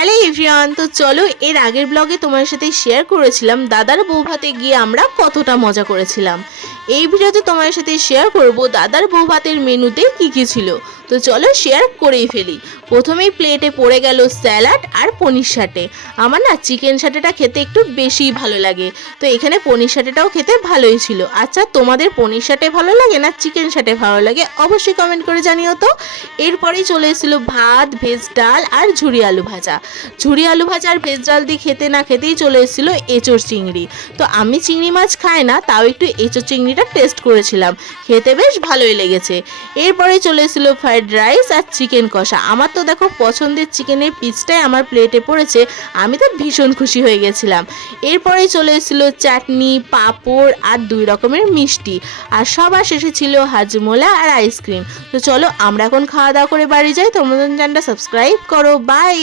Hello everyone, তো চলো এর আগের ব্লগে তোমার সাথে শেয়ার করেছিলাম, দাদার বৌভাতে গিয়ে আমরা কতটা মজা করেছিলাম। এই ভিডিওতে তোমার সাথে শেয়ার করব দাদার বৌভাতের মেনুতে কি কি ছিল। তো চলো শেয়ার করেই ফেলি। প্রথমেই প্লেটে পড়ে গেল স্যালাড আর পনির সাটে আমার না চিকেন সাটেটা খেতে একটু বেশিই ভালো লাগে। তো এখানে পনির সাটেটাও খেতে ভালোই ছিল। আচ্ছা তোমাদের পনির সাটে ভালো লাগে না চিকেন সাটে ভালো লাগে? অবশ্যই কমেন্ট করে জানিও তো। এরপরেই চলে এসেছিল ভাত ভেজ ডাল আর ঝুরি আলু ভাজা। ঝুরি আলু ভাজা আর ভেজ ডাল দিয়ে খেতে না খেতেই চলে এসেছিল এঁচোড় চিংড়ি। তো আমি চিংড়ি মাছ খাই না, তাও একটু এঁচোড় চিংড়িটা টেস্ট করেছিলাম। খেতে বেশ ভালোই লেগেছে। এরপরে চলে এসেছিল ফ্রাইড রাইস আর চিকেন কষা। আমার তো দেখো পছন্দের চিকেনের পিসটাই আমার প্লেটে পড়েছে, আমি তো ভীষণ খুশি হয়ে গেছিলাম। এরপরে চলে এসেছিল চাটনি, পাঁপড় আর দুই রকমের মিষ্টি। আর সবার শেষে ছিল হাজমোলা আর আইসক্রিম তো চলো আমরা এখন খাওয়া দাওয়া করে বাড়ি যাই তোমাদের চ্যানেলটা সাবস্ক্রাইব করো। বাই